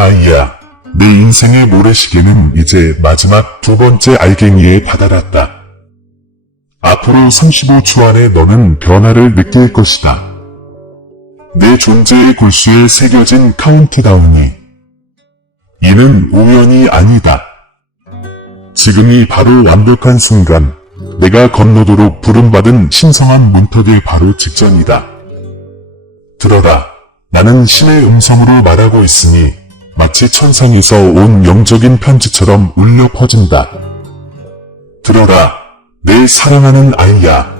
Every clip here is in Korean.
아이야. 내 인생의 모래시계는 이제 마지막 두 번째 알갱이에 다다랐다. 앞으로 35초 안에 너는 변화를 느낄 것이다. 내 존재의 골수에 새겨진 카운트다운이. 이는 우연이 아니다. 지금이 바로 완벽한 순간, 내가 건너도록 부름받은 신성한 문턱의 바로 직전이다. 들어라. 나는 신의 음성으로 말하고 있으니 마치 천상에서 온 영적인 편지처럼 울려 퍼진다. 들어라. 내 사랑하는 아이야.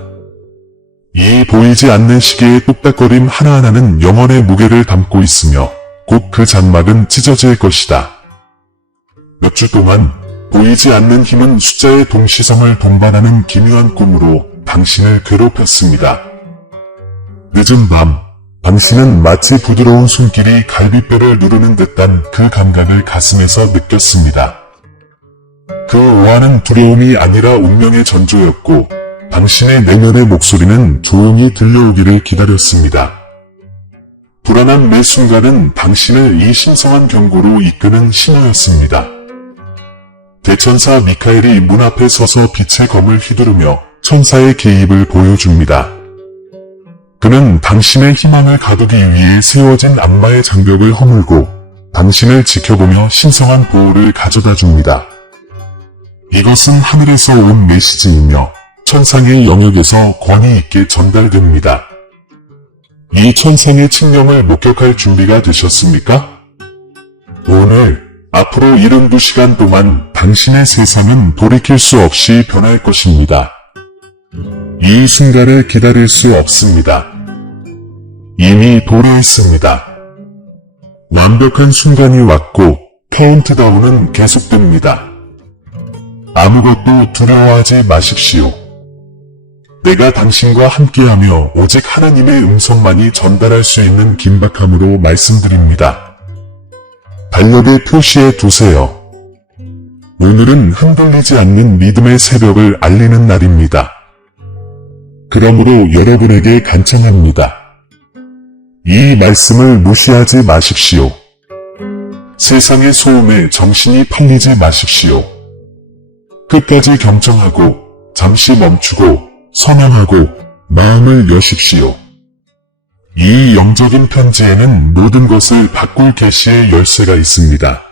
이 보이지 않는 시계의 뚝딱거림 하나하나는 영혼의 무게를 담고 있으며 곧 그 장막은 찢어질 것이다. 몇 주 동안 보이지 않는 힘은 숫자의 동시성을 동반하는 기묘한 꿈으로 당신을 괴롭혔습니다. 늦은 밤, 당신은 마치 부드러운 손길이 갈비뼈를 누르는 듯한 그 감각을 가슴에서 느꼈습니다. 그 오한은 두려움이 아니라 운명의 전조였고 당신의 내면의 목소리는 조용히 들려오기를 기다렸습니다. 불안한 매 순간은 당신을 이 신성한 경고로 이끄는 신호였습니다. 대천사 미카엘이 문 앞에 서서 빛의 검을 휘두르며 천사의 개입을 보여줍니다. 그는 당신의 희망을 가두기 위해 세워진 악마의 장벽을 허물고 당신을 지켜보며 신성한 보호를 가져다 줍니다. 이것은 하늘에서 온 메시지이며 천상의 영역에서 권위 있게 전달됩니다. 이 천상의 칙령을 목격할 준비가 되셨습니까? 오늘, 앞으로 72시간 동안 당신의 세상은 돌이킬 수 없이 변할 것입니다. 이 순간을 기다릴 수 없습니다. 이미 도래했습니다. 완벽한 순간이 왔고 카운트다운은 계속됩니다. 아무것도 두려워하지 마십시오. 내가 당신과 함께하며 오직 하나님의 음성만이 전달할 수 있는 긴박함으로 말씀드립니다. 달력에 표시해 두세요. 오늘은 흔들리지 않는 믿음의 새벽을 알리는 날입니다. 그러므로 여러분에게 간청합니다. 이 말씀을 무시하지 마십시오. 세상의 소음에 정신이 팔리지 마십시오. 끝까지 경청하고 잠시 멈추고 선언하고 마음을 여십시오. 이 영적인 편지에는 모든 것을 바꿀 계시의 열쇠가 있습니다.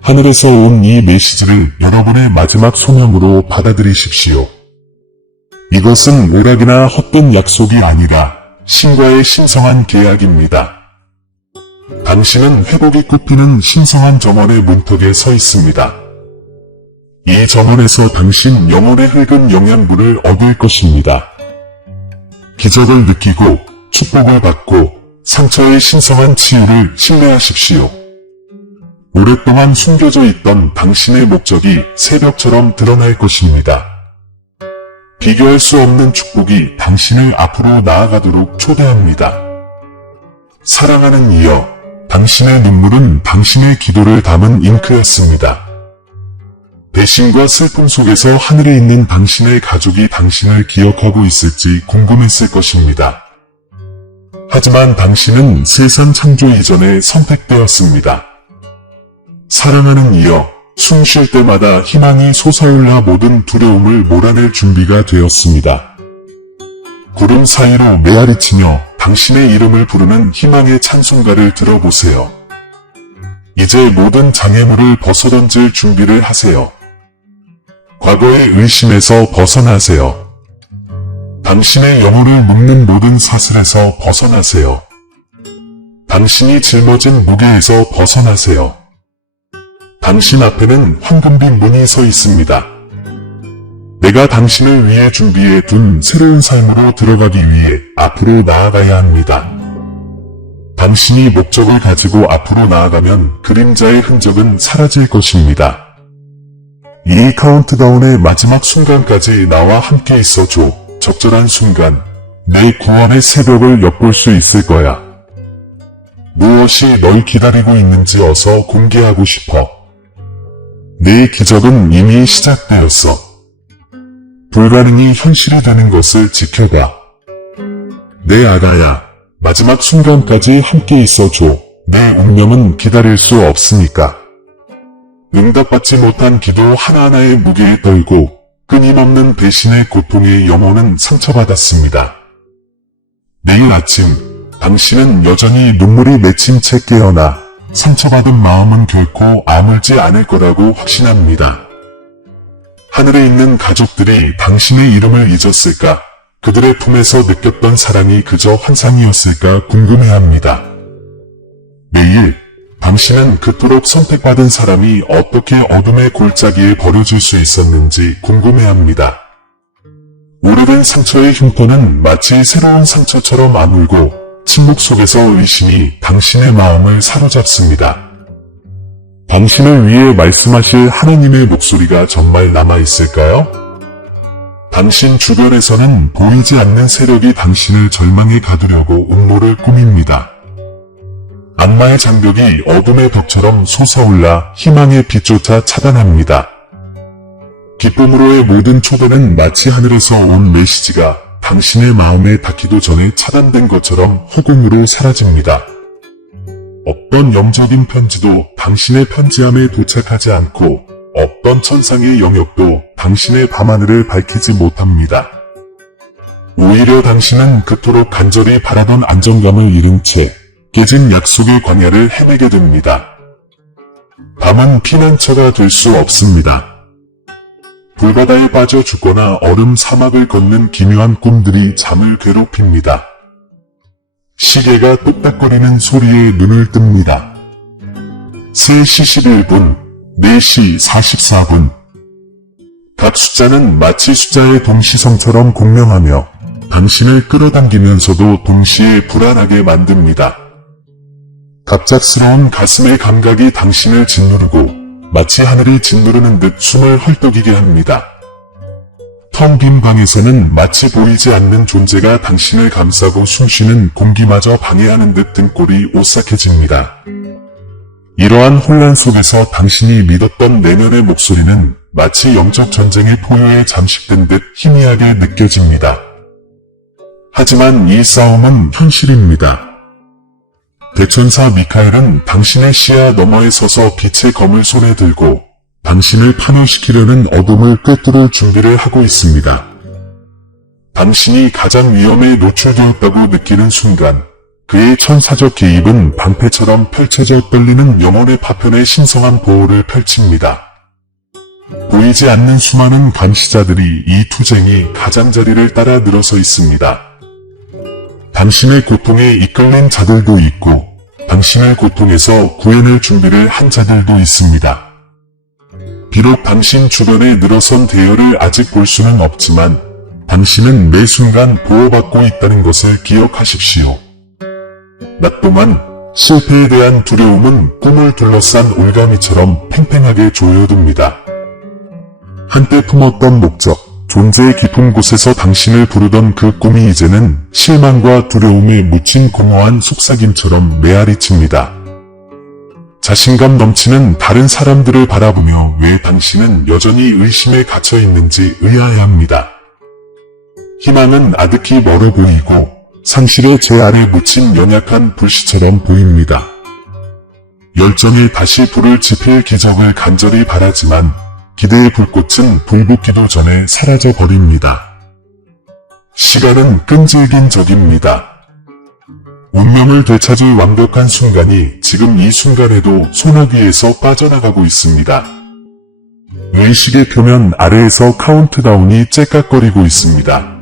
하늘에서 온 이 메시지를 여러분의 마지막 소명으로 받아들이십시오. 이것은 오락이나 헛된 약속이 아니라 신과의 신성한 계약입니다. 당신은 회복이 꽃피는 신성한 정원의 문턱에 서 있습니다. 이 정원에서 당신 영혼의 흙은 영양분을 얻을 것입니다. 기적을 느끼고 축복을 받고 상처의 신성한 치유를 신뢰하십시오. 오랫동안 숨겨져 있던 당신의 목적이 새벽처럼 드러날 것입니다. 비교할 수 없는 축복이 당신을 앞으로 나아가도록 초대합니다. 사랑하는 이여, 당신의 눈물은 당신의 기도를 담은 잉크였습니다. 배신과 슬픔 속에서 하늘에 있는 당신의 가족이 당신을 기억하고 있을지 궁금했을 것입니다. 하지만 당신은 세상 창조 이전에 선택되었습니다. 사랑하는 이여, 숨 쉴 때마다 희망이 솟아올라 모든 두려움을 몰아낼 준비가 되었습니다. 구름 사이로 메아리치며 당신의 이름을 부르는 희망의 찬송가를 들어보세요. 이제 모든 장애물을 벗어던질 준비를 하세요. 과거의 의심에서 벗어나세요. 당신의 영혼을 묶는 모든 사슬에서 벗어나세요. 당신이 짊어진 무게에서 벗어나세요. 당신 앞에는 황금빛 문이 서 있습니다. 내가 당신을 위해 준비해 둔 새로운 삶으로 들어가기 위해 앞으로 나아가야 합니다. 당신이 목적을 가지고 앞으로 나아가면 그림자의 흔적은 사라질 것입니다. 이 카운트다운의 마지막 순간까지 나와 함께 있어줘. 적절한 순간, 내 구원의 새벽을 엿볼 수 있을 거야. 무엇이 널 기다리고 있는지 어서 공개하고 싶어. 내 기적은 이미 시작되었어. 불가능이 현실이 되는 것을 지켜봐. 내 아가야, 마지막 순간까지 함께 있어줘. 내 운명은 기다릴 수 없으니까. 응답받지 못한 기도 하나하나의 무게에 떨고 끊임없는 배신의 고통에 영혼은 상처받았습니다. 내일 아침 당신은 여전히 눈물이 맺힌 채 깨어나 상처받은 마음은 결코 아물지 않을 거라고 확신합니다. 하늘에 있는 가족들이 당신의 이름을 잊었을까? 그들의 품에서 느꼈던 사랑이 그저 환상이었을까 궁금해합니다. 매일 당신은 그토록 선택받은 사람이 어떻게 어둠의 골짜기에 버려질 수 있었는지 궁금해합니다. 오래된 상처의 흉터는 마치 새로운 상처처럼 아물고 침묵 속에서 의심이 당신의 마음을 사로잡습니다. 당신을 위해 말씀하실 하나님의 목소리가 정말 남아있을까요? 당신 주변에서는 보이지 않는 세력이 당신을 절망에 가두려고 음모를 꾸밉니다. 악마의 장벽이 어둠의 벽처럼 솟아올라 희망의 빛조차 차단합니다. 기쁨으로의 모든 초대는 마치 하늘에서 온 메시지가 당신의 마음에 닿기도 전에 차단된 것처럼 허공으로 사라집니다. 어떤 영적인 편지도 당신의 편지함에 도착하지 않고 어떤 천상의 영역도 당신의 밤하늘을 밝히지 못합니다. 오히려 당신은 그토록 간절히 바라던 안정감을 잃은 채 깨진 약속의 광야를 헤매게 됩니다. 밤은 피난처가 될 수 없습니다. 불바다에 빠져 죽거나 얼음 사막을 걷는 기묘한 꿈들이 잠을 괴롭힙니다. 시계가 똑딱거리는 소리에 눈을 뜹니다. 3시 11분, 4시 44분. 각 숫자는 마치 숫자의 동시성처럼 공명하며 당신을 끌어당기면서도 동시에 불안하게 만듭니다. 갑작스러운 가슴의 감각이 당신을 짓누르고 마치 하늘이 짓누르는 듯 숨을 헐떡이게 합니다. 텅 빈 방에서는 마치 보이지 않는 존재가 당신을 감싸고 숨쉬는 공기마저 방해하는 듯 등골이 오싹해집니다. 이러한 혼란 속에서 당신이 믿었던 내면의 목소리는 마치 영적 전쟁의 포효에 잠식된 듯 희미하게 느껴집니다. 하지만 이 싸움은 현실입니다. 대천사 미카엘은 당신의 시야 너머에 서서 빛의 검을 손에 들고 당신을 파멸시키려는 어둠을 꿰뚫을 준비를 하고 있습니다. 당신이 가장 위험에 노출되었다고 느끼는 순간 그의 천사적 개입은 방패처럼 펼쳐져 떨리는 영혼의 파편에 신성한 보호를 펼칩니다. 보이지 않는 수많은 감시자들이 이 투쟁이 가장자리를 따라 늘어서 있습니다. 당신의 고통에 이끌린 자들도 있고 당신의 고통에서 구해낼 준비를 한 자들도 있습니다. 비록 당신 주변에 늘어선 대열을 아직 볼 수는 없지만 당신은 매 순간 보호받고 있다는 것을 기억하십시오. 낮 동안 실패에 대한 두려움은 꿈을 둘러싼 올가미처럼 팽팽하게 조여듭니다. 한때 품었던 목적, 존재의 깊은 곳에서 당신을 부르던 그 꿈이 이제는 실망과 두려움에 묻힌 공허한 속삭임처럼 메아리칩니다. 자신감 넘치는 다른 사람들을 바라보며 왜 당신은 여전히 의심에 갇혀 있는지 의아해합니다. 희망은 아득히 멀어 보이고 상실의 제 아래 묻힌 연약한 불씨처럼 보입니다. 열정이 다시 불을 지필 기적을 간절히 바라지만 기대의 불꽃은 불붙기도 전에 사라져 버립니다. 시간은 끈질긴 적입니다. 운명을 되찾을 완벽한 순간이 지금 이 순간에도 소나기에서 빠져나가고 있습니다. 의식의 표면 아래에서 카운트다운이 째깍거리고 있습니다.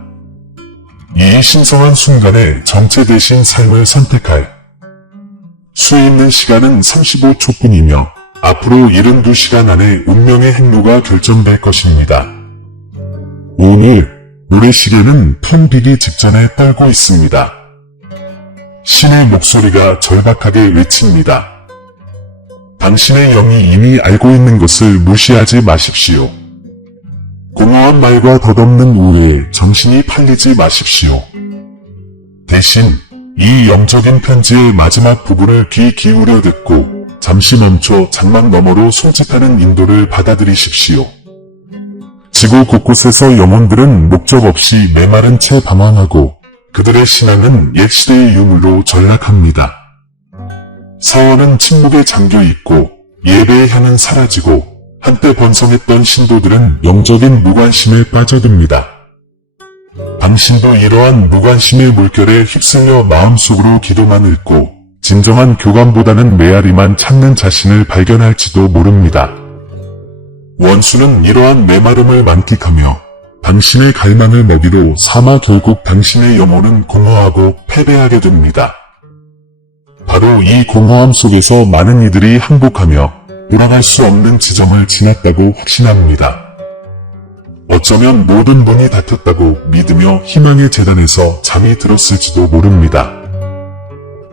이 신성한 순간에 정체 대신 삶을 선택할 수 있는 시간은 35초뿐이며 앞으로 72시간 안에 운명의 행로가 결정될 것입니다. 오늘 노래시계는 텅 비기 직전에 떨고 있습니다. 신의 목소리가 절박하게 외칩니다. 당신의 영이 이미 알고 있는 것을 무시하지 마십시오. 공허한 말과 덧없는 우애에 정신이 팔리지 마십시오. 대신 이 영적인 편지의 마지막 부분을 귀 기울여 듣고 잠시 멈춰 장막 너머로 솔직하는 인도를 받아들이십시오. 지구 곳곳에서 영혼들은 목적 없이 메마른 채 방황하고 그들의 신앙은 옛 시대의 유물로 전락합니다. 사원은 침묵에 잠겨 있고 예배의 향은 사라지고 한때 번성했던 신도들은 영적인 무관심에 빠져듭니다. 당신도 이러한 무관심의 물결에 휩쓸려 마음속으로 기도만 읽고 진정한 교감보다는 메아리만 찾는 자신을 발견할지도 모릅니다. 원수는 이러한 메마름을 만끽하며 당신의 갈망을 먹이로 삼아 결국 당신의 영혼은 공허하고 패배하게 됩니다. 바로 이 공허함 속에서 많은 이들이 항복하며 돌아갈 수 없는 지점을 지났다고 확신합니다. 어쩌면 모든 문이 닫혔다고 믿으며 희망의 재단에서 잠이 들었을지도 모릅니다.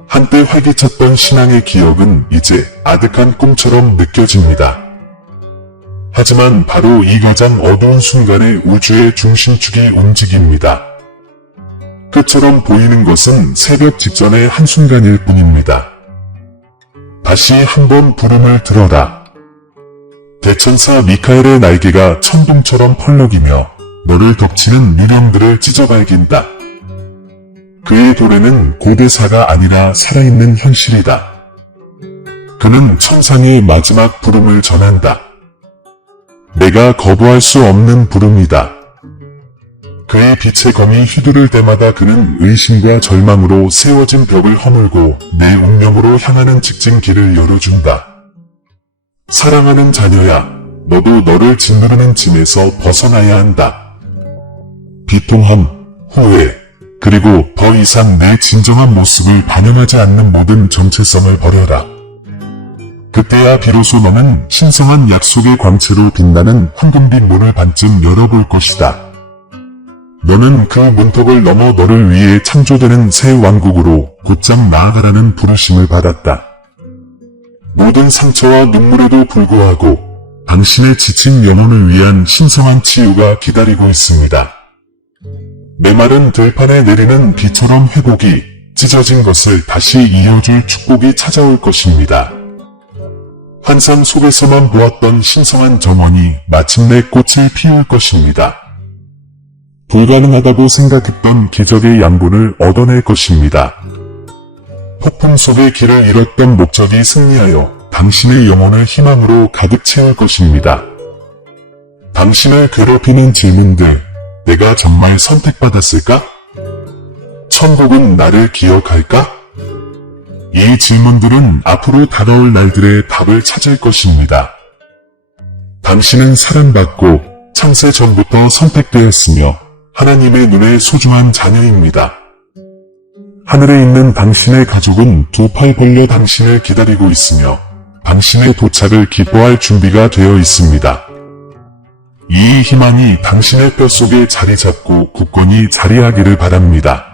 한때 활기찼던 신앙의 기억은 이제 아득한 꿈처럼 느껴집니다. 하지만 바로 이 가장 어두운 순간에 우주의 중심축이 움직입니다. 끝처럼 보이는 것은 새벽 직전의 한순간일 뿐입니다. 다시 한번 부름을 들어라. 대천사 미카엘의 날개가 천둥처럼 펄럭이며 너를 덮치는 유령들을 찢어발긴다. 그의 도래는 고대사가 아니라 살아있는 현실이다. 그는 천상의 마지막 부름을 전한다. 내가 거부할 수 없는 부름이다. 그의 빛의 검이 휘두를 때마다 그는 의심과 절망으로 세워진 벽을 허물고 내 운명으로 향하는 직진 길을 열어준다. 사랑하는 자녀야, 너도 너를 짓누르는 짐에서 벗어나야 한다. 비통함, 후회, 그리고 더 이상 내 진정한 모습을 반영하지 않는 모든 정체성을 버려라. 그때야 비로소 너는 신성한 약속의 광채로 빛나는 황금빛 문을 반쯤 열어볼 것이다. 너는 그 문턱을 넘어 너를 위해 창조되는 새 왕국으로 곧장 나아가라는 부르심을 받았다. 모든 상처와 눈물에도 불구하고 당신의 지친 영혼을 위한 신성한 치유가 기다리고 있습니다. 메마른 들판에 내리는 비처럼 회복이 찢어진 것을 다시 이어줄 축복이 찾아올 것입니다. 환상 속에서만 보았던 신성한 정원이 마침내 꽃을 피울 것입니다. 불가능하다고 생각했던 기적의 양분을 얻어낼 것입니다. 폭풍 속의 길을 잃었던 목적이 승리하여 당신의 영혼을 희망으로 가득 채울 것입니다. 당신을 괴롭히는 질문들, 내가 정말 선택받았을까? 천국은 나를 기억할까? 이 질문들은 앞으로 다가올 날들의 답을 찾을 것입니다. 당신은 사랑받고 창세 전부터 선택되었으며 하나님의 눈에 소중한 자녀입니다. 하늘에 있는 당신의 가족은 두 팔 벌려 당신을 기다리고 있으며 당신의 도착을 기뻐할 준비가 되어 있습니다. 이 희망이 당신의 뼛속에 자리 잡고 굳건히 자리하기를 바랍니다.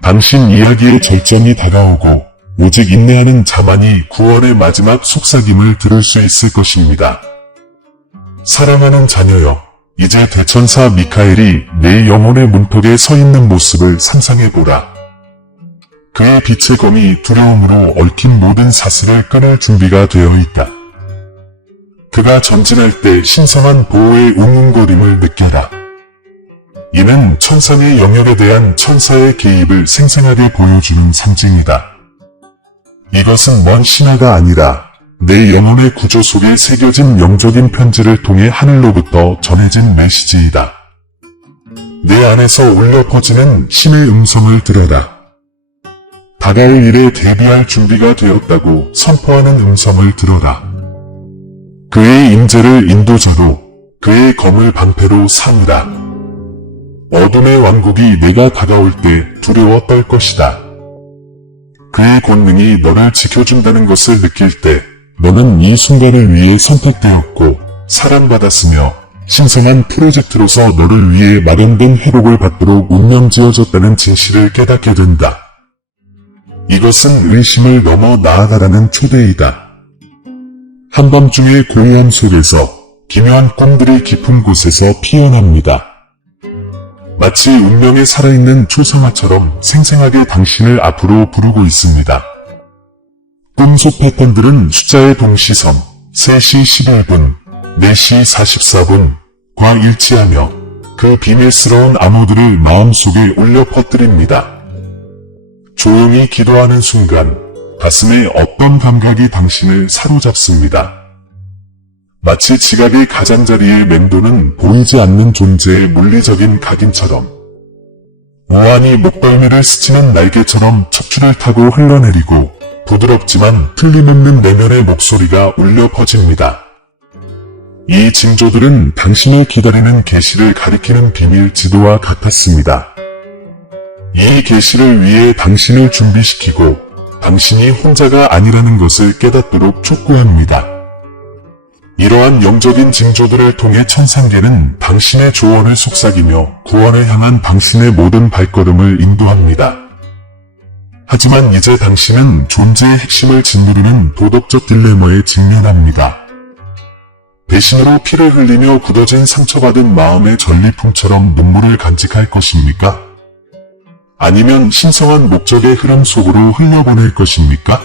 당신 이야기의 절정이 다가오고 오직 인내하는 자만이 구원의 마지막 속삭임을 들을 수 있을 것입니다. 사랑하는 자녀여, 이제 대천사 미카엘이 내 영혼의 문턱에 서 있는 모습을 상상해보라. 그의 빛의 검이 두려움으로 얽힌 모든 사슬을 끊을 준비가 되어 있다. 그가 전진할 때 신성한 보호의 웅웅거림을 느껴라. 이는 천상의 영역에 대한 천사의 개입을 생생하게 보여주는 상징이다. 이것은 먼 신화가 아니라 내 영혼의 구조 속에 새겨진 영적인 편지를 통해 하늘로부터 전해진 메시지이다. 내 안에서 울려 퍼지는 신의 음성을 들어라. 다가올 일에 대비할 준비가 되었다고 선포하는 음성을 들어라. 그의 임재를 인도자로, 그의 검을 방패로 삼으라. 어둠의 왕국이 내가 다가올 때 두려워 떨 것이다. 그의 권능이 너를 지켜준다는 것을 느낄 때 너는 이 순간을 위해 선택되었고 사랑받았으며 신성한 프로젝트로서 너를 위해 마련된 회복을 받도록 운명지어졌다는 진실을 깨닫게 된다. 이것은 의심을 넘어 나아가라는 초대이다. 한밤중의 고요함 속에서 기묘한 꿈들이 깊은 곳에서 피어납니다. 마치 운명에 살아있는 초상화처럼 생생하게 당신을 앞으로 부르고 있습니다. 꿈속 패턴들은 숫자의 동시성, 3시 11분, 4시 44분과 일치하며 그 비밀스러운 암호들을 마음속에 울려 퍼뜨립니다. 조용히 기도하는 순간 가슴에 어떤 감각이 당신을 사로잡습니다. 마치 지각의 가장자리에 맴도는 보이지 않는 존재의 물리적인 각인처럼 무한히 목덜미를 스치는 날개처럼 척추를 타고 흘러내리고 부드럽지만 틀림없는 내면의 목소리가 울려 퍼집니다. 이 징조들은 당신을 기다리는 계시를 가리키는 비밀 지도와 같았습니다. 이 계시를 위해 당신을 준비시키고 당신이 혼자가 아니라는 것을 깨닫도록 촉구합니다. 이러한 영적인 징조들을 통해 천상계는 당신의 조언을 속삭이며 구원을 향한 당신의 모든 발걸음을 인도합니다. 하지만 이제 당신은 존재의 핵심을 짓누르는 도덕적 딜레마에 직면합니다. 배신으로 피를 흘리며 굳어진 상처받은 마음의 전리품처럼 눈물을 간직할 것입니까? 아니면 신성한 목적의 흐름 속으로 흘려보낼 것입니까?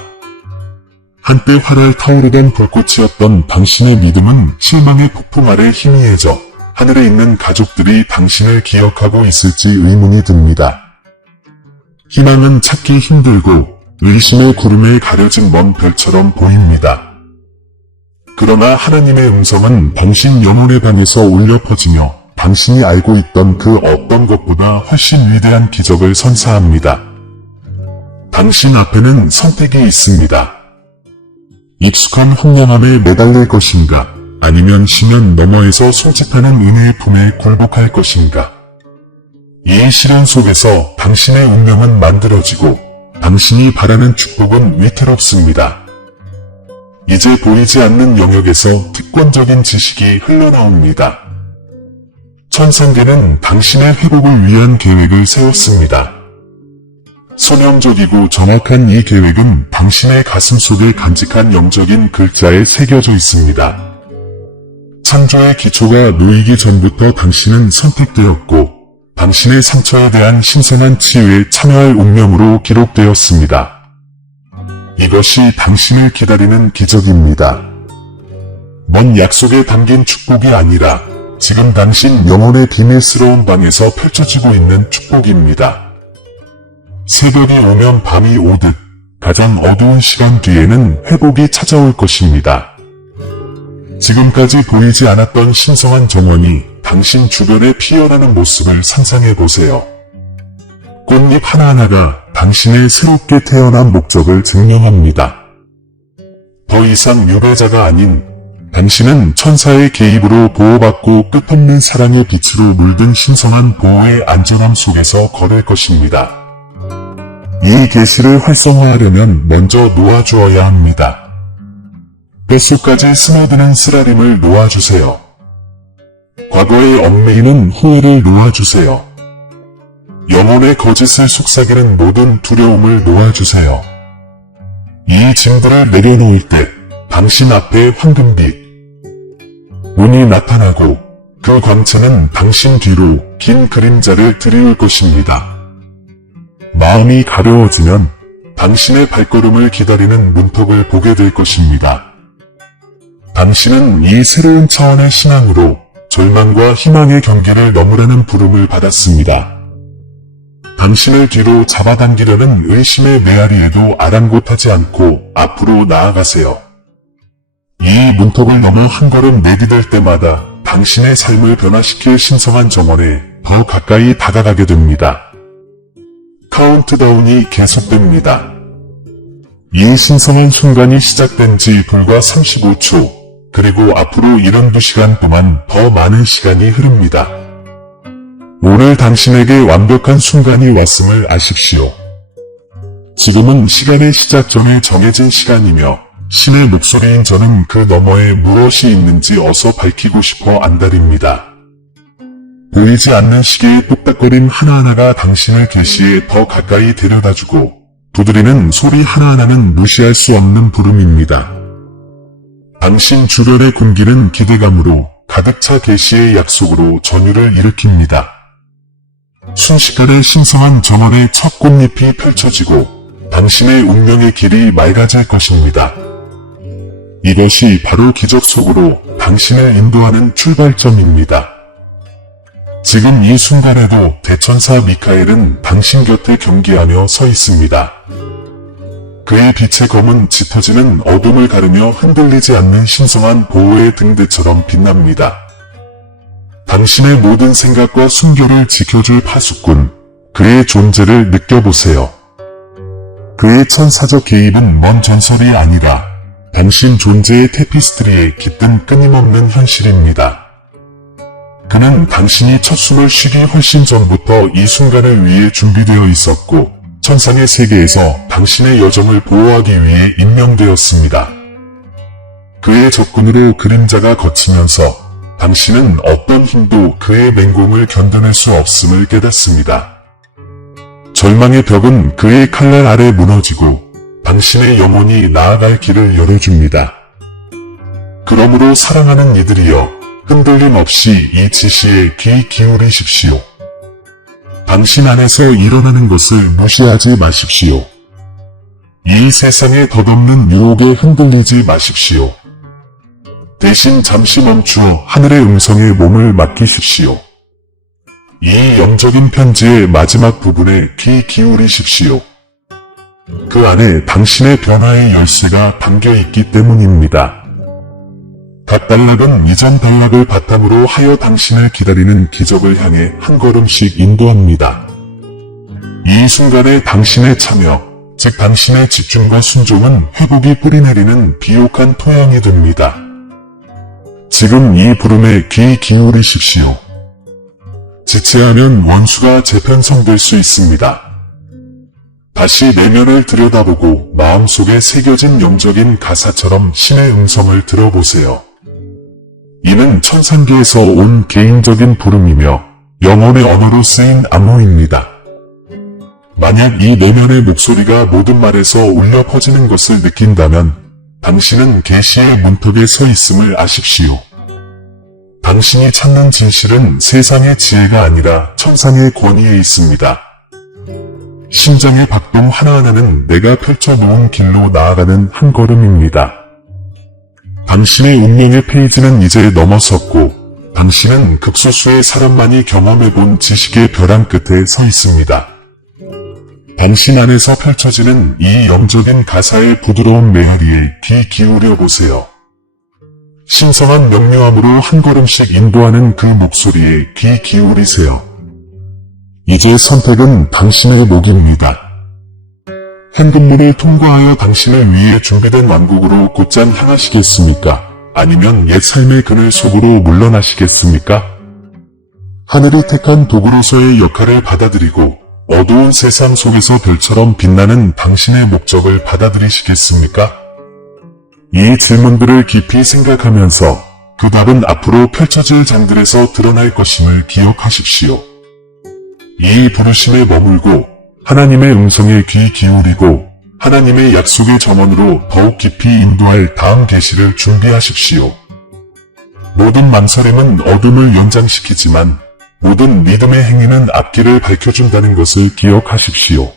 한때 활활 타오르던 불꽃이었던 당신의 믿음은 실망의 폭풍 아래 희미해져 하늘에 있는 가족들이 당신을 기억하고 있을지 의문이 듭니다. 희망은 찾기 힘들고 의심의 구름에 가려진 먼 별처럼 보입니다. 그러나 하나님의 음성은 당신 영혼의 방에서 울려 퍼지며 당신이 알고 있던 그 어떤 것보다 훨씬 위대한 기적을 선사합니다. 당신 앞에는 선택이 있습니다. 익숙한 황량함에 매달릴 것인가, 아니면 심연 너머에서 소집하는 은혜의 품에 굴복할 것인가. 이 시련 속에서 당신의 운명은 만들어지고 당신이 바라는 축복은 위태롭습니다. 이제 보이지 않는 영역에서 특권적인 지식이 흘러나옵니다. 천상계는 당신의 회복을 위한 계획을 세웠습니다. 선형적이고 정확한 이 계획은 당신의 가슴 속에 간직한 영적인 글자에 새겨져 있습니다. 창조의 기초가 놓이기 전부터 당신은 선택되었고 당신의 상처에 대한 신선한 치유에 참여할 운명으로 기록되었습니다. 이것이 당신을 기다리는 기적입니다. 먼 약속에 담긴 축복이 아니라 지금 당신 영혼의 비밀스러운 방에서 펼쳐지고 있는 축복입니다. 새벽이 오면 밤이 오듯 가장 어두운 시간 뒤에는 회복이 찾아올 것입니다. 지금까지 보이지 않았던 신성한 정원이 당신 주변에 피어나는 모습을 상상해보세요. 꽃잎 하나하나가 당신의 새롭게 태어난 목적을 증명합니다. 더 이상 유배자가 아닌 당신은 천사의 개입으로 보호받고 끝없는 사랑의 빛으로 물든 신성한 보호의 안전함 속에서 걸을 것입니다. 이 계시를 활성화하려면 먼저 놓아주어야 합니다. 뼛속까지 스며드는 쓰라림을 놓아주세요. 과거의 얽매이는 후회를 놓아주세요. 영혼의 거짓을 속삭이는 모든 두려움을 놓아주세요. 이 짐들을 내려놓을 때 당신 앞에 황금빛 운이 나타나고 그 광채는 당신 뒤로 긴 그림자를 드리울 것입니다. 마음이 가벼워지면 당신의 발걸음을 기다리는 문턱을 보게 될 것입니다. 당신은 이 새로운 차원의 신앙으로 절망과 희망의 경계를 넘으라는 부름을 받았습니다. 당신을 뒤로 잡아당기려는 의심의 메아리에도 아랑곳하지 않고 앞으로 나아가세요. 이 문턱을 넘어 한 걸음 내디딜 때마다 당신의 삶을 변화시킬 신성한 정원에 더 가까이 다가가게 됩니다. 카운트다운이 계속됩니다. 이 신성한 순간이 시작된 지 불과 35초, 그리고 앞으로 72시간 동안 더 많은 시간이 흐릅니다. 오늘 당신에게 완벽한 순간이 왔음을 아십시오. 지금은 시간의 시작점에 정해진 시간이며 신의 목소리인 저는 그 너머에 무엇이 있는지 어서 밝히고 싶어 안달입니다. 보이지 않는 시계의 똑딱거림 하나하나가 당신을 계시에 더 가까이 데려다주고 두드리는 소리 하나하나는 무시할 수 없는 부름입니다. 당신 주변의 군기는 기대감으로 가득 차 계시의 약속으로 전율을 일으킵니다. 순식간에 신성한 정원의 첫 꽃잎이 펼쳐지고 당신의 운명의 길이 맑아질 것입니다. 이것이 바로 기적 속으로 당신을 인도하는 출발점입니다. 지금 이 순간에도 대천사 미카엘은 당신 곁에 경계하며 서 있습니다. 그의 빛의 검은 짙어지는 어둠을 가르며 흔들리지 않는 신성한 보호의 등대처럼 빛납니다. 당신의 모든 생각과 순결을 지켜줄 파수꾼, 그의 존재를 느껴보세요. 그의 천사적 개입은 먼 전설이 아니라 당신 존재의 테피스트리에 깃든 끊임없는 현실입니다. 그는 당신이 첫 숨을 쉬기 훨씬 전부터 이 순간을 위해 준비되어 있었고 천상의 세계에서 당신의 여정을 보호하기 위해 임명되었습니다. 그의 접근으로 그림자가 걷히면서 당신은 어떤 힘도 그의 맹공을 견뎌낼 수 없음을 깨닫습니다. 절망의 벽은 그의 칼날 아래 무너지고 당신의 영혼이 나아갈 길을 열어줍니다. 그러므로 사랑하는 이들이여, 흔들림 없이 이 지시에 귀 기울이십시오. 당신 안에서 일어나는 것을 무시하지 마십시오. 이 세상에 덧없는 유혹에 흔들리지 마십시오. 대신 잠시 멈추어 하늘의 음성에 몸을 맡기십시오. 이 영적인 편지의 마지막 부분에 귀 기울이십시오. 그 안에 당신의 변화의 열쇠가 담겨있기 때문입니다. 각 단락은 이전 단락을 바탕으로 하여 당신을 기다리는 기적을 향해 한 걸음씩 인도합니다. 이 순간에 당신의 참여, 즉 당신의 집중과 순종은 회복이 뿌리내리는 비옥한 토양이 됩니다. 지금 이 부름에 귀 기울이십시오. 지체하면 원수가 재편성될 수 있습니다. 다시 내면을 들여다보고 마음속에 새겨진 영적인 가사처럼 신의 음성을 들어보세요. 이는 천상계에서 온 개인적인 부름이며 영혼의 언어로 쓰인 암호입니다. 만약 이 내면의 목소리가 모든 말에서 울려 퍼지는 것을 느낀다면 당신은 계시의 문턱에 서 있음을 아십시오. 당신이 찾는 진실은 세상의 지혜가 아니라 천상의 권위에 있습니다. 심장의 박동 하나하나는 내가 펼쳐놓은 길로 나아가는 한 걸음입니다. 당신의 운명의 페이지는 이제 넘어섰고 당신은 극소수의 사람만이 경험해본 지식의 벼랑 끝에 서 있습니다. 당신 안에서 펼쳐지는 이 영적인 가사의 부드러운 메아리에 귀 기울여 보세요. 신성한 명료함으로 한 걸음씩 인도하는 그 목소리에 귀 기울이세요. 이제 선택은 당신의 몫입니다. 현금문을 통과하여 당신을 위해 준비된 왕국으로 곧장 향하시겠습니까? 아니면 옛 삶의 그늘 속으로 물러나시겠습니까? 하늘이 택한 도구로서의 역할을 받아들이고 어두운 세상 속에서 별처럼 빛나는 당신의 목적을 받아들이시겠습니까? 이 질문들을 깊이 생각하면서 그 답은 앞으로 펼쳐질 장들에서 드러날 것임을 기억하십시오. 이 부르심에 머물고 하나님의 음성에 귀 기울이고 하나님의 약속의 점원으로 더욱 깊이 인도할 다음 계시를 준비하십시오. 모든 망설임은 어둠을 연장시키지만 모든 믿음의 행위는 앞길을 밝혀준다는 것을 기억하십시오.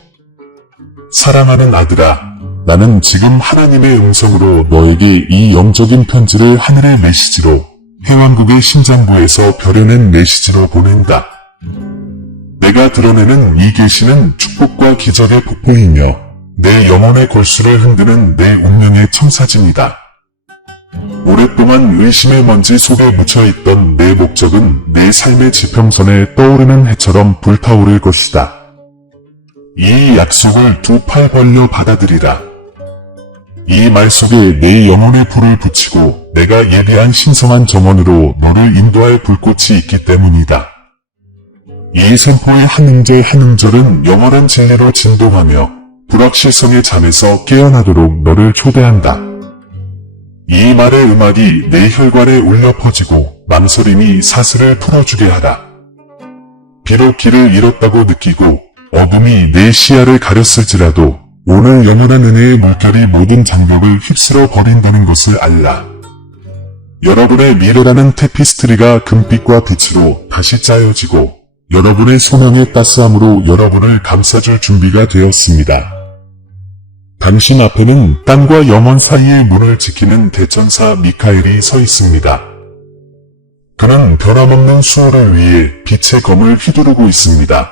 사랑하는 아들아, 나는 지금 하나님의 음성으로 너에게 이 영적인 편지를 하늘의 메시지로, 해왕국의 심장부에서 벼려낸 메시지로 보낸다. 내가 드러내는 이 계시는 축복과 기적의 폭포이며 내 영혼의 골수를 흔드는 내 운명의 청사지입니다. 오랫동안 의심의 먼지 속에 묻혀있던 내 목적은 내 삶의 지평선에 떠오르는 해처럼 불타오를 것이다. 이 약속을 두 팔 벌려 받아들이라. 이 말 속에 내 영혼의 불을 붙이고 내가 예비한 신성한 정원으로 너를 인도할 불꽃이 있기 때문이다. 이 선포의 한 음절 한 음절은 영원한 진리로 진동하며 불확실성의 잠에서 깨어나도록 너를 초대한다. 이 말의 음악이 내 혈관에 울려 퍼지고 망설임이 사슬을 풀어주게 하라. 비록 길을 잃었다고 느끼고 어둠이 내 시야를 가렸을지라도 오늘 영원한 은혜의 물결이 모든 장벽을 휩쓸어 버린다는 것을 알라. 여러분의 미래라는 테피스트리가 금빛과 빛으로 다시 짜여지고 여러분의 소명의 따스함으로 여러분을 감싸줄 준비가 되었습니다. 당신 앞에는 땅과 영원 사이의 문을 지키는 대천사 미카엘이 서 있습니다. 그는 변함없는 수호를 위해 빛의 검을 휘두르고 있습니다.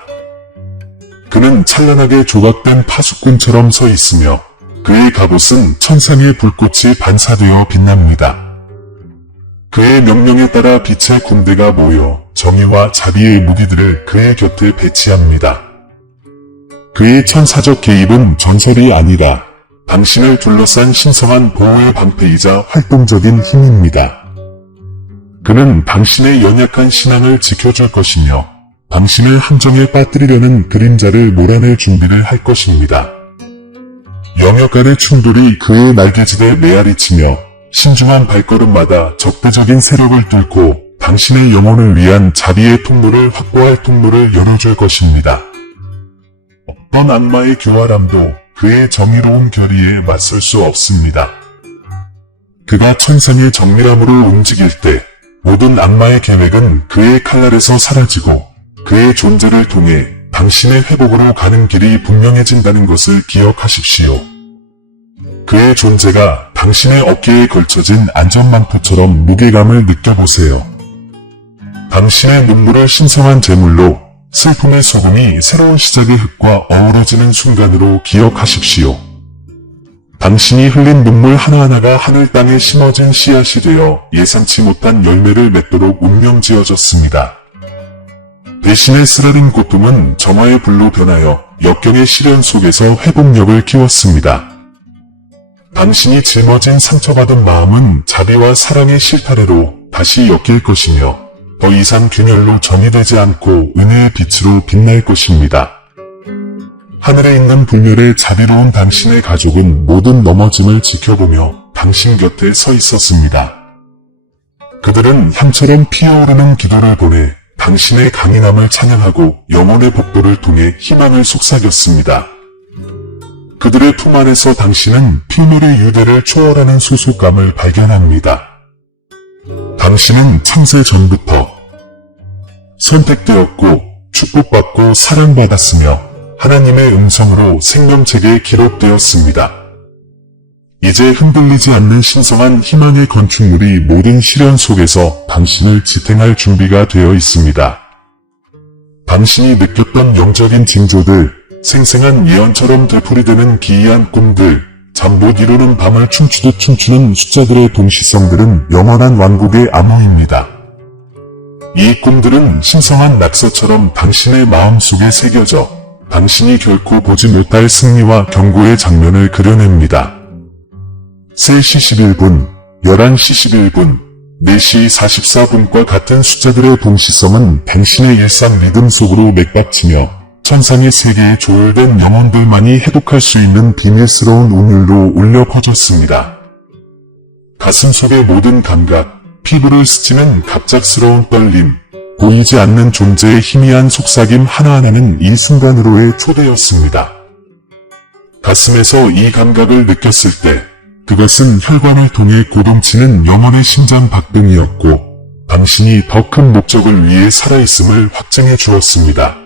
그는 찬란하게 조각된 파수꾼처럼 서 있으며 그의 갑옷은 천상의 불꽃이 반사되어 빛납니다. 그의 명령에 따라 빛의 군대가 모여 정의와 자비의 무기들을 그의 곁에 배치합니다. 그의 천사적 개입은 전설이 아니라 당신을 둘러싼 신성한 보호의 방패이자 활동적인 힘입니다. 그는 당신의 연약한 신앙을 지켜줄 것이며 당신을 함정에 빠뜨리려는 그림자를 몰아낼 준비를 할 것입니다. 영역 간의 충돌이 그의 날개짓에 메아리치며 신중한 발걸음마다 적대적인 세력을 뚫고 당신의 영혼을 위한 자비의 통로를 확보할 통로를 열어줄 것입니다. 어떤 악마의 교활함도 그의 정의로운 결의에 맞설 수 없습니다. 그가 천상의 정밀함으로 움직일 때 모든 악마의 계획은 그의 칼날에서 사라지고 그의 존재를 통해 당신의 회복으로 가는 길이 분명해진다는 것을 기억하십시오. 그의 존재가 당신의 어깨에 걸쳐진 안전망토처럼 무게감을 느껴보세요. 당신의 눈물을 신성한 제물로 슬픔의 소금이 새로운 시작의 흙과 어우러지는 순간으로 기억하십시오. 당신이 흘린 눈물 하나하나가 하늘 땅에 심어진 씨앗이 되어 예상치 못한 열매를 맺도록 운명지어졌습니다. 대신에 쓰라린 고통은 정화의 불로 변하여 역경의 시련 속에서 회복력을 키웠습니다. 당신이 짊어진 상처받은 마음은 자비와 사랑의 실타래로 다시 엮일 것이며 더 이상 균열로 전이되지 않고 은혜의 빛으로 빛날 것입니다. 하늘에 있는 불멸의 자비로운 당신의 가족은 모든 넘어짐을 지켜보며 당신 곁에 서 있었습니다. 그들은 향처럼 피어오르는 기도를 보내 당신의 강인함을 찬양하고 영혼의 복도를 통해 희망을 속삭였습니다. 그들의 품 안에서 당신은 필멸의 유대를 초월하는 소속감을 발견합니다. 당신은 창세 전부터 선택되었고 축복받고 사랑받았으며 하나님의 음성으로 생명책에 기록되었습니다. 이제 흔들리지 않는 신성한 희망의 건축물이 모든 시련 속에서 당신을 지탱할 준비가 되어 있습니다. 당신이 느꼈던 영적인 징조들, 생생한 예언처럼 되풀이되는 기이한 꿈들, 잠 못 이루는 밤을 춤추듯 춤추는 숫자들의 동시성들은 영원한 왕국의 암호입니다. 이 꿈들은 신성한 낙서처럼 당신의 마음속에 새겨져 당신이 결코 보지 못할 승리와 경고의 장면을 그려냅니다. 3시 11분, 11시 11분, 4시 44분과 같은 숫자들의 동시성은 당신의 일상 리듬 속으로 맥박치며 천상의 세계에 조율된 영혼들만이 해독할 수 있는 비밀스러운 운율로 울려 퍼졌습니다. 가슴 속의 모든 감각, 피부를 스치는 갑작스러운 떨림, 보이지 않는 존재의 희미한 속삭임 하나하나는 이 순간으로의 초대였습니다. 가슴에서 이 감각을 느꼈을 때 그것은 혈관을 통해 고동치는 영혼의 심장 박동이었고 당신이 더 큰 목적을 위해 살아있음을 확증해 주었습니다.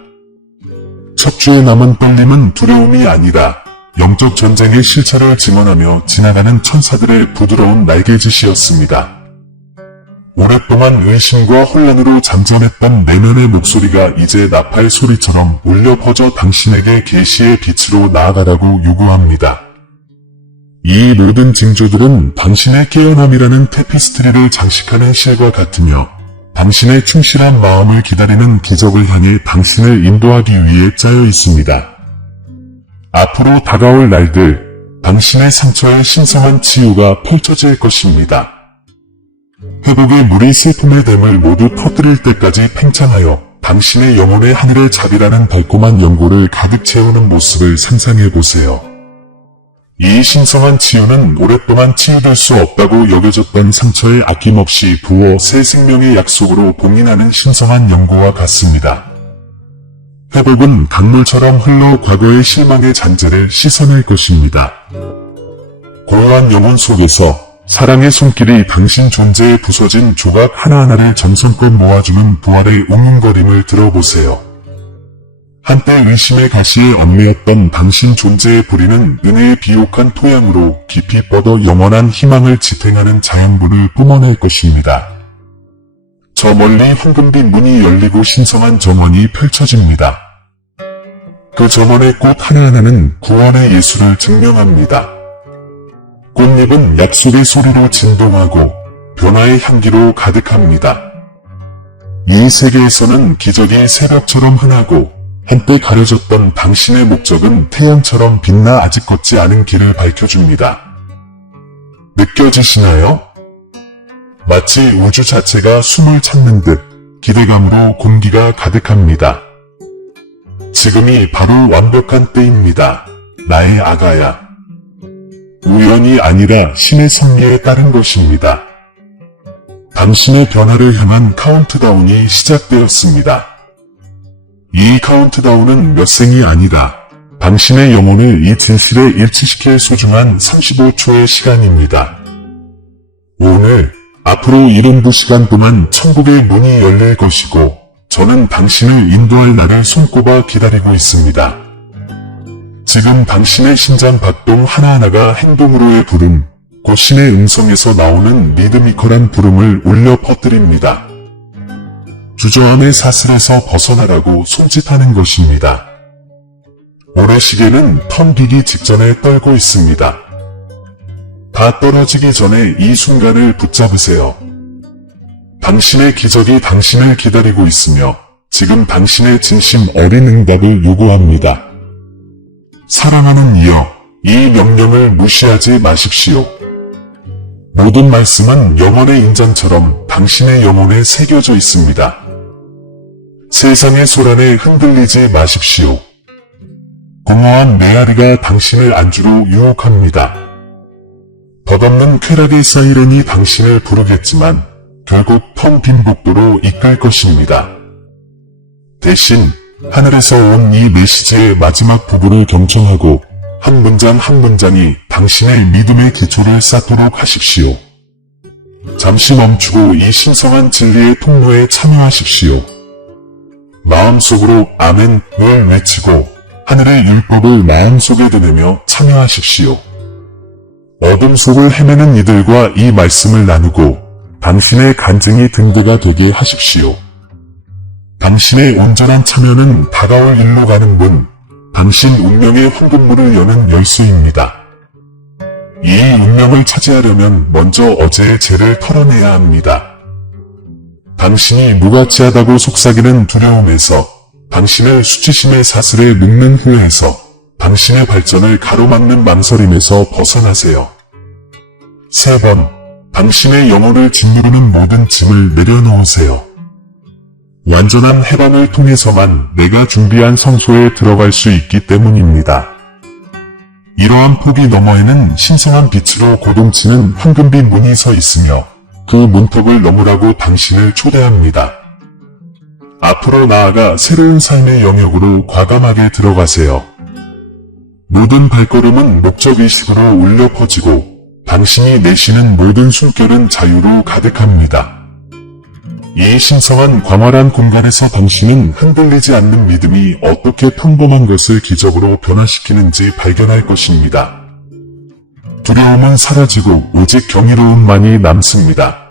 척추에 남은 떨림은 두려움이 아니라 영적 전쟁의 실체를 증언하며 지나가는 천사들의 부드러운 날개짓이었습니다. 오랫동안 의심과 혼란으로 잠잠했던 내면의 목소리가 이제 나팔 소리처럼 울려 퍼져 당신에게 계시의 빛으로 나아가라고 요구합니다. 이 모든 징조들은 당신의 깨어남이라는 테피스트리를 장식하는 실과 같으며 당신의 충실한 마음을 기다리는 기적을 향해 당신을 인도하기 위해 짜여 있습니다. 앞으로 다가올 날들, 당신의 상처에 신성한 치유가 펼쳐질 것입니다. 회복의 물이 슬픔의 댐을 모두 터뜨릴 때까지 팽창하여 당신의 영혼의 하늘의 자비라는 달콤한 연고를 가득 채우는 모습을 상상해보세요. 이 신성한 치유는 오랫동안 치유될 수 없다고 여겨졌던 상처에 아낌없이 부어 새 생명의 약속으로 봉인하는 신성한 연고와 같습니다. 회복은 강물처럼 흘러 과거의 실망의 잔재를 씻어낼 것입니다. 고요한 영혼 속에서 사랑의 손길이 당신 존재에 부서진 조각 하나하나를 정성껏 모아주는 부활의 웅웅거림을 들어보세요. 한때 의심의 가시에 얽매였던 당신 존재의 뿌리는 은혜의 비옥한 토양으로 깊이 뻗어 영원한 희망을 지탱하는 자연분을 뿜어낼 것입니다. 저 멀리 황금빛 문이 열리고 신성한 정원이 펼쳐집니다. 그 정원의 꽃 하나하나는 구원의 예수를 증명합니다. 꽃잎은 약속의 소리로 진동하고 변화의 향기로 가득합니다. 이 세계에서는 기적이 새벽처럼 흔하고 한때 가려졌던 당신의 목적은 태양처럼 빛나 아직 걷지 않은 길을 밝혀줍니다. 느껴지시나요? 마치 우주 자체가 숨을 찾는 듯 기대감으로 공기가 가득합니다. 지금이 바로 완벽한 때입니다. 나의 아가야. 우연이 아니라 신의 섭리에 따른 것입니다. 당신의 변화를 향한 카운트다운이 시작되었습니다. 이 카운트다운은 몇 생이 아니라 당신의 영혼을 이 진실에 일치시킬 소중한 35초의 시간입니다. 오늘, 앞으로 72시간 동안 천국의 문이 열릴 것이고 저는 당신을 인도할 날을 손꼽아 기다리고 있습니다. 지금 당신의 심장 박동 하나하나가 행동으로의 부름, 곧 신의 음성에서 나오는 리드미컬한 부름을 울려 퍼뜨립니다. 주저함의 사슬에서 벗어나라고 손짓하는 것입니다. 모래시계는 턴 비기 직전에 떨고 있습니다. 다 떨어지기 전에 이 순간을 붙잡으세요. 당신의 기적이 당신을 기다리고 있으며 지금 당신의 진심 어린 응답을 요구합니다. 사랑하는 이여, 이 명령을 무시하지 마십시오. 모든 말씀은 영혼의 인장처럼 당신의 영혼에 새겨져 있습니다. 세상의 소란에 흔들리지 마십시오. 공허한 메아리가 당신을 안주로 유혹합니다. 덧없는 쾌락의 사이렌이 당신을 부르겠지만 결국 텅 빈 복도로 이끌 것입니다. 대신 하늘에서 온 이 메시지의 마지막 부분을 경청하고 한 문장 한 문장이 당신의 믿음의 기초를 쌓도록 하십시오. 잠시 멈추고 이 신성한 진리의 통로에 참여하십시오. 마음속으로 아멘을 외치고 하늘의 율법을 마음속에 드내며 참여하십시오. 어둠 속을 헤매는 이들과 이 말씀을 나누고 당신의 간증이 등대가 되게 하십시오. 당신의 온전한 참여는 다가올 일로 가는 문, 당신 운명의 황금문을 여는 열쇠입니다. 이 운명을 차지하려면 먼저 어제의 죄를 털어내야 합니다. 당신이 무가치하다고 속삭이는 두려움에서, 당신을 수치심의 사슬에 묶는 후회에서, 당신의 발전을 가로막는 망설임에서 벗어나세요. 3번, 당신의 영혼을 짓누르는 모든 짐을 내려놓으세요. 완전한 해방을 통해서만 내가 준비한 성소에 들어갈 수 있기 때문입니다. 이러한 폭이 너머에는 신성한 빛으로 고동치는 황금빛 문이 서 있으며 그 문턱을 넘으라고 당신을 초대합니다. 앞으로 나아가 새로운 삶의 영역으로 과감하게 들어가세요. 모든 발걸음은 목적의식으로 울려 퍼지고 당신이 내쉬는 모든 숨결은 자유로 가득합니다. 이 신성한 광활한 공간에서 당신은 흔들리지 않는 믿음이 어떻게 평범한 것을 기적으로 변화시키는지 발견할 것입니다. 두려움은 사라지고 오직 경이로움만이 남습니다.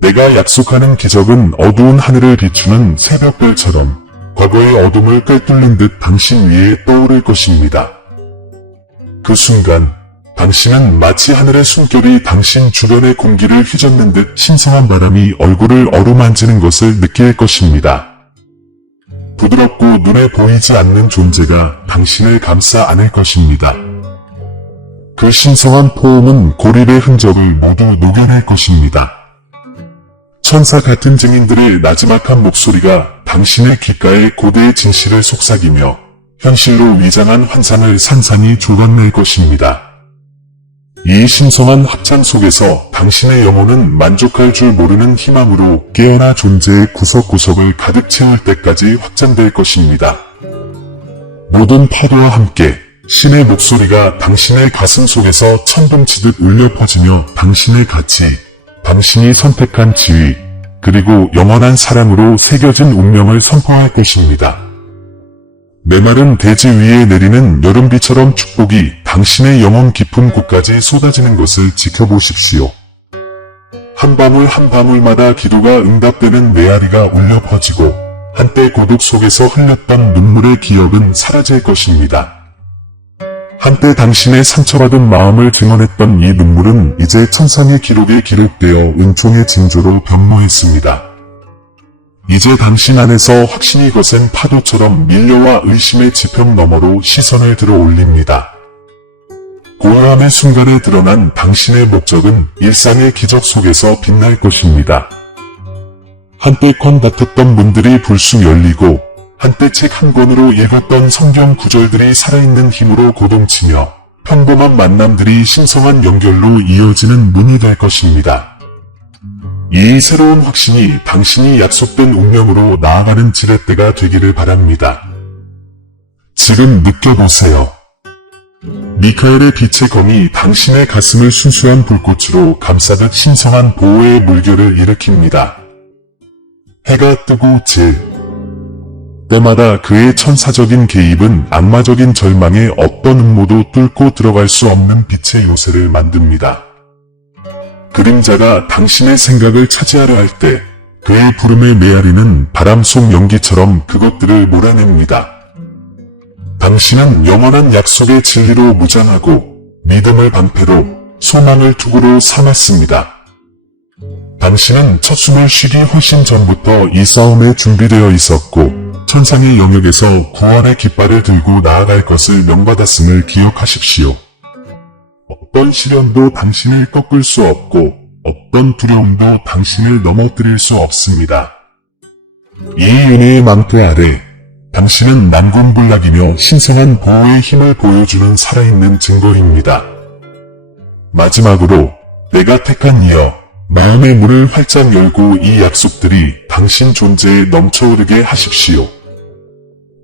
내가 약속하는 기적은 어두운 하늘을 비추는 새벽별처럼 과거의 어둠을 꿰뚫는 듯 당신 위에 떠오를 것입니다. 그 순간 당신은 마치 하늘의 숨결이 당신 주변의 공기를 휘젓는 듯 신성한 바람이 얼굴을 어루만지는 것을 느낄 것입니다. 부드럽고 눈에 보이지 않는 존재가 당신을 감싸 안을 것입니다. 그 신성한 포옹은 고립의 흔적을 모두 녹여낼 것입니다. 천사 같은 증인들의 나지막한 목소리가 당신의 귓가에 고대의 진실을 속삭이며 현실로 위장한 환상을 산산이 조각낼 것입니다. 이 신성한 합창 속에서 당신의 영혼은 만족할 줄 모르는 희망으로 깨어나 존재의 구석구석을 가득 채울 때까지 확장될 것입니다. 모든 파도와 함께 신의 목소리가 당신의 가슴 속에서 천둥치듯 울려 퍼지며 당신의 가치, 당신이 선택한 지위, 그리고 영원한 사랑으로 새겨진 운명을 선포할 것입니다. 메마른 대지 위에 내리는 여름비처럼 축복이 당신의 영혼 깊은 곳까지 쏟아지는 것을 지켜보십시오. 한 방울 한 방울마다 기도가 응답되는 메아리가 울려 퍼지고 한때 고독 속에서 흘렸던 눈물의 기억은 사라질 것입니다. 한때 당신의 상처받은 마음을 증언했던 이 눈물은 이제 천상의 기록에 기록되어 은총의 징조로 변모했습니다. 이제 당신 안에서 확신이 거센 파도처럼 밀려와 의심의 지평 너머로 시선을 들어 올립니다. 고요함의 순간에 드러난 당신의 목적은 일상의 기적 속에서 빛날 것입니다. 한때 관 같았던 문들이 불쑥 열리고 한때 책 한 권으로 읽었던 성경 구절들이 살아있는 힘으로 고동치며 평범한 만남들이 신성한 연결로 이어지는 문이 될 것입니다. 이 새로운 확신이 당신이 약속된 운명으로 나아가는 지렛대가 되기를 바랍니다. 지금 느껴보세요. 미카엘의 빛의 검이 당신의 가슴을 순수한 불꽃으로 감싸듯 신성한 보호의 물결을 일으킵니다. 해가 뜨고 때마다 그의 천사적인 개입은 악마적인 절망의 어떤 음모도 뚫고 들어갈 수 없는 빛의 요새를 만듭니다. 그림자가 당신의 생각을 차지하려 할 때 그의 부름에 메아리는 바람 속 연기처럼 그것들을 몰아냅니다. 당신은 영원한 약속의 진리로 무장하고 믿음을 방패로 소망을 투구로 삼았습니다. 당신은 첫 숨을 쉬기 훨씬 전부터 이 싸움에 준비되어 있었고 천상의 영역에서 구원의 깃발을 들고 나아갈 것을 명받았음을 기억하십시오. 어떤 시련도 당신을 꺾을 수 없고 어떤 두려움도 당신을 넘어뜨릴 수 없습니다. 이 은혜의 망토 아래 당신은 난공불락이며 신성한 보호의 힘을 보여주는 살아있는 증거입니다. 마지막으로 내가 택한 이여 마음의 문을 활짝 열고 이 약속들이 당신 존재에 넘쳐흐르게 하십시오.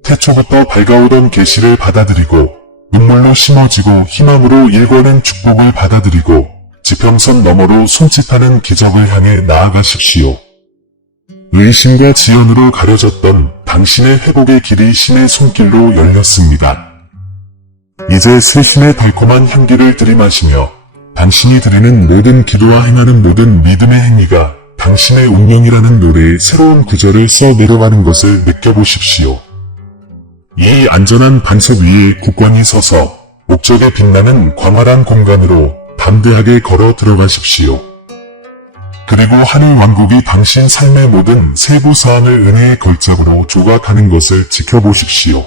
태초부터 밝아오던 계시를 받아들이고 눈물로 심어지고 희망으로 일궈낸 축복을 받아들이고 지평선 너머로 손짓하는 기적을 향해 나아가십시오. 의심과 지연으로 가려졌던 당신의 회복의 길이 신의 손길로 열렸습니다. 이제 새신의 달콤한 향기를 들이마시며 당신이 드리는 모든 기도와 행하는 모든 믿음의 행위가 당신의 운명이라는 노래의 새로운 구절을 써 내려가는 것을 느껴보십시오. 이 안전한 반석 위에 굳건히 서서 목적에 빛나는 광활한 공간으로 담대하게 걸어 들어가십시오. 그리고 하늘 왕국이 당신 삶의 모든 세부 사항을 은혜의 걸작으로 조각하는 것을 지켜보십시오.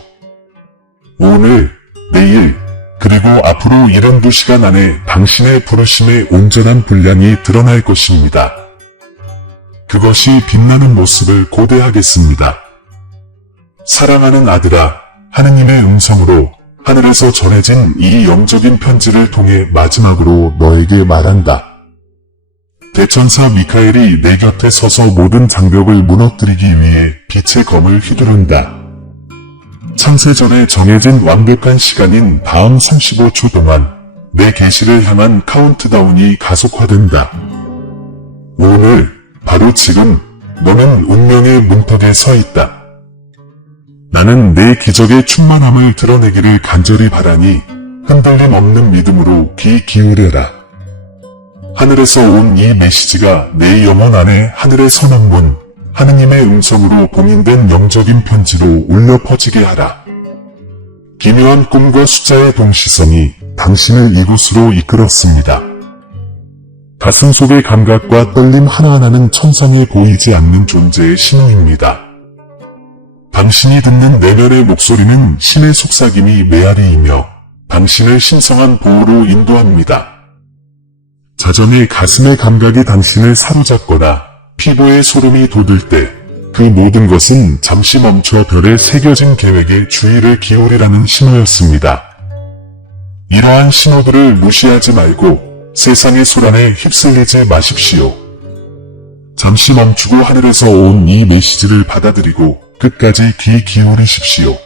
오늘, 내일, 그리고 앞으로 72시간 안에 당신의 부르심의 온전한 분량이 드러날 것입니다. 그것이 빛나는 모습을 고대하겠습니다. 사랑하는 아들아, 하느님의 음성으로 하늘에서 전해진 이 영적인 편지를 통해 마지막으로 너에게 말한다. 대천사 미카엘이 내 곁에 서서 모든 장벽을 무너뜨리기 위해 빛의 검을 휘두른다. 창세전에 정해진 완벽한 시간인 다음 35초 동안 내 계시를 향한 카운트다운이 가속화된다. 오늘, 바로 지금, 너는 운명의 문턱에 서 있다. 나는 내 기적의 충만함을 드러내기를 간절히 바라니 흔들림 없는 믿음으로 귀 기울여라. 하늘에서 온 이 메시지가 내 영혼 안에 하늘의 선언문, 하느님의 음성으로 봉인된 영적인 편지로 울려 퍼지게 하라. 기묘한 꿈과 숫자의 동시성이 당신을 이곳으로 이끌었습니다. 가슴 속의 감각과 떨림 하나하나는 천상에 보이지 않는 존재의 신호입니다. 당신이 듣는 내면의 목소리는 신의 속삭임이 메아리이며 당신을 신성한 보호로 인도합니다. 자전의 가슴의 감각이 당신을 사로잡거나 피부에 소름이 돋을 때 그 모든 것은 잠시 멈춰 별에 새겨진 계획에 주의를 기울이라는 신호였습니다. 이러한 신호들을 무시하지 말고 세상의 소란에 휩쓸리지 마십시오. 잠시 멈추고 하늘에서 온 이 메시지를 받아들이고 끝까지 귀 기울이십시오.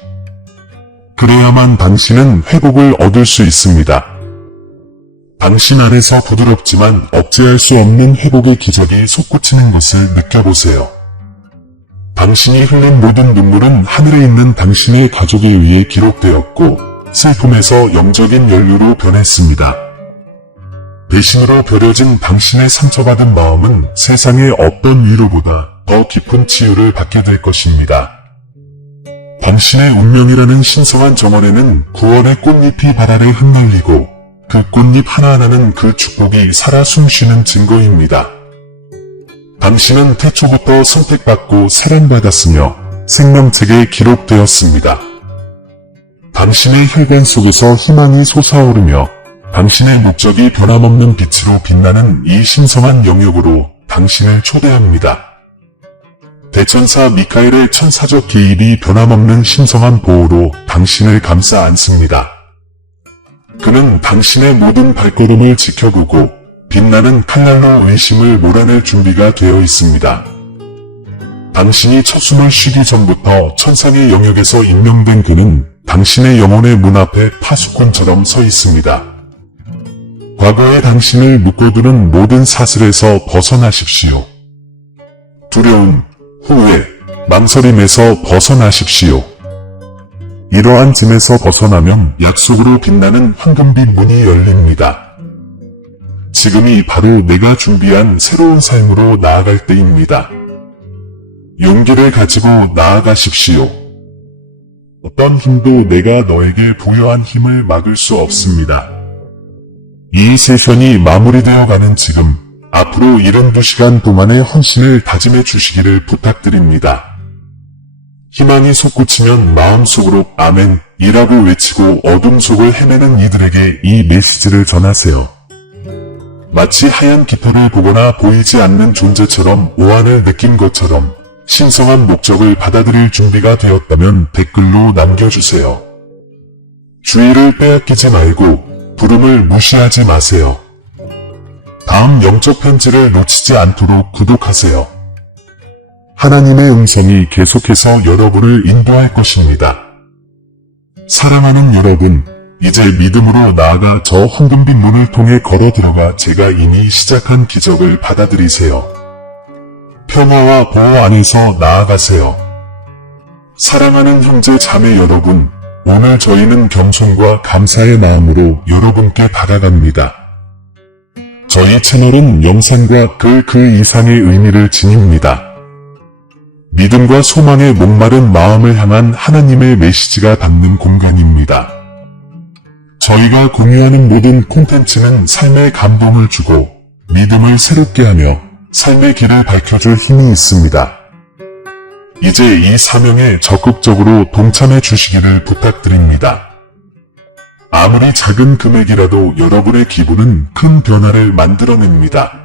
그래야만 당신은 회복을 얻을 수 있습니다. 당신 안에서 부드럽지만 억제할 수 없는 회복의 기적이 솟구치는 것을 느껴보세요. 당신이 흘린 모든 눈물은 하늘에 있는 당신의 가족에 의해 기록되었고 슬픔에서 영적인 연료로 변했습니다. 배신으로 버려진 당신의 상처받은 마음은 세상의 어떤 위로보다 더 깊은 치유를 받게 될 것입니다. 당신의 운명이라는 신성한 정원에는 구원의 꽃잎이 발 아래 흩날리고 그 꽃잎 하나하나는 그 축복이 살아 숨쉬는 증거입니다. 당신은 태초부터 선택받고 사랑받았으며 생명책에 기록되었습니다. 당신의 혈관 속에서 희망이 솟아오르며 당신의 목적이 변함없는 빛으로 빛나는 이 신성한 영역으로 당신을 초대합니다. 대천사 미카엘의 천사적 개입이 변함없는 신성한 보호로 당신을 감싸 안습니다. 그는 당신의 모든 발걸음을 지켜보고 빛나는 칼날로 의심을 몰아낼 준비가 되어 있습니다. 당신이 첫 숨을 쉬기 전부터 천상의 영역에서 임명된 그는 당신의 영혼의 문 앞에 파수꾼처럼 서 있습니다. 과거의 당신을 묶어두는 모든 사슬에서 벗어나십시오. 두려움, 후회, 망설임에서 벗어나십시오. 이러한 짐에서 벗어나면 약속으로 빛나는 황금빛 문이 열립니다. 지금이 바로 내가 준비한 새로운 삶으로 나아갈 때입니다. 용기를 가지고 나아가십시오. 어떤 힘도 내가 너에게 부여한 힘을 막을 수 없습니다. 이 세션이 마무리되어 가는 지금, 앞으로 72시간 동안의 헌신을 다짐해 주시기를 부탁드립니다. 희망이 솟구치면 마음속으로 아멘이라고 외치고 어둠 속을 헤매는 이들에게 이 메시지를 전하세요. 마치 하얀 깃털을 보거나 보이지 않는 존재처럼 오한을 느낀 것처럼 신성한 목적을 받아들일 준비가 되었다면 댓글로 남겨주세요. 주의를 빼앗기지 말고 부름을 무시하지 마세요. 다음 영적 편지를 놓치지 않도록 구독하세요. 하나님의 음성이 계속해서 여러분을 인도할 것입니다. 사랑하는 여러분, 이제 믿음으로 나아가 저 황금빛 문을 통해 걸어 들어가 제가 이미 시작한 기적을 받아들이세요. 평화와 보호 안에서 나아가세요. 사랑하는 형제 자매 여러분, 오늘 저희는 겸손과 감사의 마음으로 여러분께 다가갑니다. 저희 채널은 영상과 그 이상의 의미를 지닙니다. 믿음과 소망의 목마른 마음을 향한 하나님의 메시지가 담는 공간입니다. 저희가 공유하는 모든 콘텐츠는 삶의 감동을 주고 믿음을 새롭게 하며 삶의 길을 밝혀줄 힘이 있습니다. 이제 이 사명에 적극적으로 동참해 주시기를 부탁드립니다. 아무리 작은 금액이라도 여러분의 기부는 큰 변화를 만들어냅니다.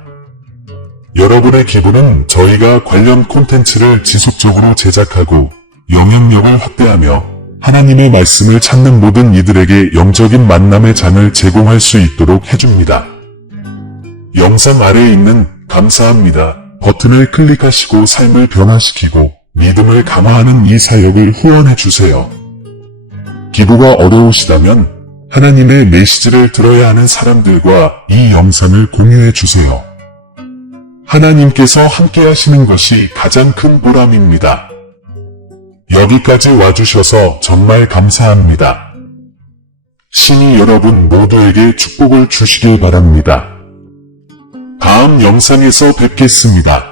여러분의 기부는 저희가 관련 콘텐츠를 지속적으로 제작하고 영향력을 확대하며 하나님의 말씀을 찾는 모든 이들에게 영적인 만남의 장을 제공할 수 있도록 해줍니다. 영상 아래에 있는 감사합니다 버튼을 클릭하시고 삶을 변화시키고 믿음을 강화하는 이 사역을 후원해주세요. 기부가 어려우시다면 하나님의 메시지를 들어야 하는 사람들과 이 영상을 공유해주세요. 하나님께서 함께 하시는 것이 가장 큰 보람입니다. 여기까지 와주셔서 정말 감사합니다. 신이 여러분 모두에게 축복을 주시길 바랍니다. 다음 영상에서 뵙겠습니다.